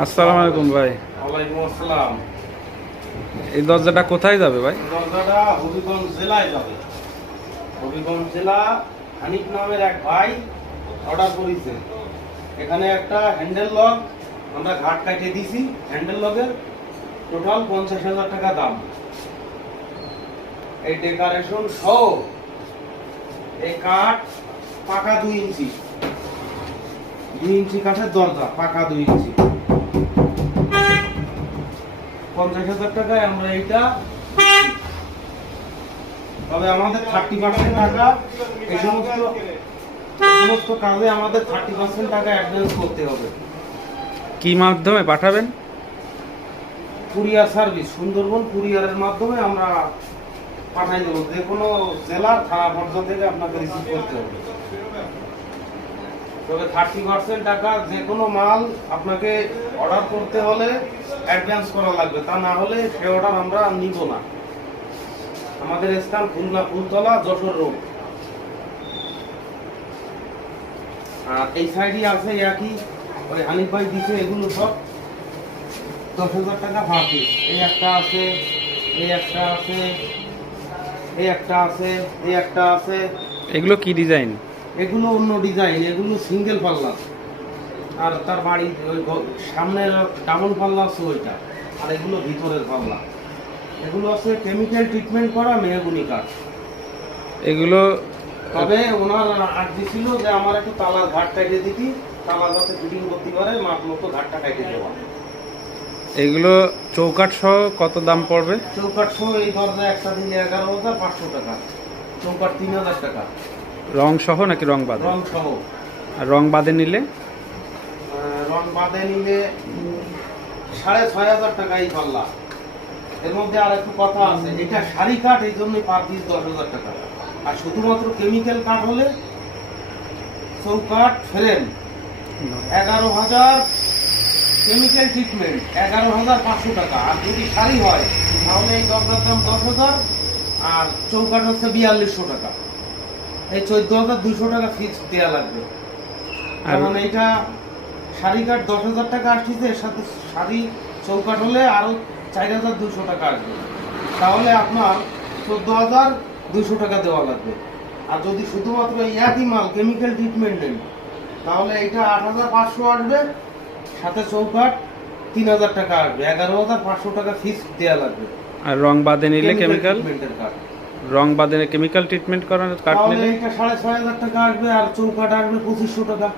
আসসালামু আলাইকুম ভাই। ওয়ালাইকুম আসসালাম। এই দরজাটা কোথায় যাবে ভাই? দরজাটা হবিগঞ্জ জেলায় যাবে। হবিগঞ্জ জেলা হানিফ নামের এক ভাই অর্ডার করেছে। এখানে একটা হ্যান্ডেল লক আমরা ঘাট কাটে দিছি। হ্যান্ডেল লকের টোটাল 50,000 টাকা দাম। এই ডেকোরেশন সহ এই কাঠ পাকা 2 ইঞ্চি, 2 ইঞ্চি কাঠের দরজা, পাকা 2 ইঞ্চি। 50,000 টাকায় আমরা এইটা, তবে আমাদের 30% টাকা এই সমস্ত কাজে আমাদের 30% টাকা অ্যাডভান্স করতে হবে। কি মাধ্যমে পাঠাবেন? কুরিয়ার সার্ভিস, সুন্দরবন কুরিয়ারের মাধ্যমে আমরা পাঠাই দেবো। যে কোনো জেলার থানা পর্যায় থেকে আপনাকে রিসিভ করতে হবে। তবে 30% টাকা যে কোনো মাল আপনাকে অর্ডার করতে হলে অ্যাডভান্স করা লাগবে, তা না হলে সে অর্ডার আমরা নিব না। আমাদের স্থান খুলনা ফুলতলা, যশোর রোড। আর এই সাইডে আছে একই ওই হানিফ ভাই দিছে, এগুলো সব 10,000 টাকা ভাড়া পিস। এই একটা আছে, এই একটা আছে, এই একটা আছে, এই একটা আছে। এগুলো কি ডিজাইন? এগুলো অন্য ডিজাইন, এগুলো সিঙ্গেল পাল্লা। আর তার বাড়ি ওই সামনের ডাবল পাল্লা আছে ওইটা, আর এগুলো ভিতরের পাল্লা। এগুলো আছে কেমিক্যাল ট্রিটমেন্ট করা মেহগুনি কাঠ। এগুলো তবে ওনার আর্জি ছিল যে আমার একটু তালার ঘাট কাটে দিতি, তালা যাতে ফিটিং করতে পারে, মাপ মতো ঘাটটা কাটে দেওয়া। এগুলো চৌকাঠ সহ কত দাম পড়বে? চৌকাঠ সহ এই দরজা একটা দিলে 11,500 টাকা, চৌকাঠ 3,000 টাকা। রং সহ নাকি রং বাদে? রং সহ। আর রং বাদে নিলে? রং বাদে নিলে 6,500 টাকা এই পাল্লা। এর মধ্যে আর একটু কথা আছে, এটা সারি কাঠ, এই জন্যই পার পিস 10,000 টাকা। আর শুধুমাত্র কেমিক্যাল কাঠ হলে চৌকাঠ ফ্রেম 11,000, কেমিক্যাল ট্রিটমেন্ট 11,500 টাকা। আর যদি সারি হয় তাহলে এই দরজার দাম 10,000, আর চৌকাঠ হচ্ছে 4200 টাকা। এই 14,200 টাকা ফিক্স দেওয়া লাগবে। কারণ এইটা সারি কাঠ 10,000 টাকা আসছে, এর সাথে সারি চৌকাঠ হলে আরো 4,200 টাকা আসবে। তাহলে আপনার 14,200 টাকা দেওয়া লাগবে। আর যদি শুধুমাত্র এই একই মাল কেমিক্যাল ট্রিটমেন্ট নেন তাহলে এটা 8,500 আসবে, সাথে চৌকাঠ 3,000 টাকা আসবে। 11,500 টাকা ফিক্স দেওয়া লাগবে। আর রং বাদে নিলে কেমিক্যাল, কাঠ রং বাদে কেমিক্যাল ট্রিটমেন্ট করার কাঠ তাহলে নিলে এটা 6,500 টাকা আসবে, আর চৌকাঠ আসবে 2,500 টাকা।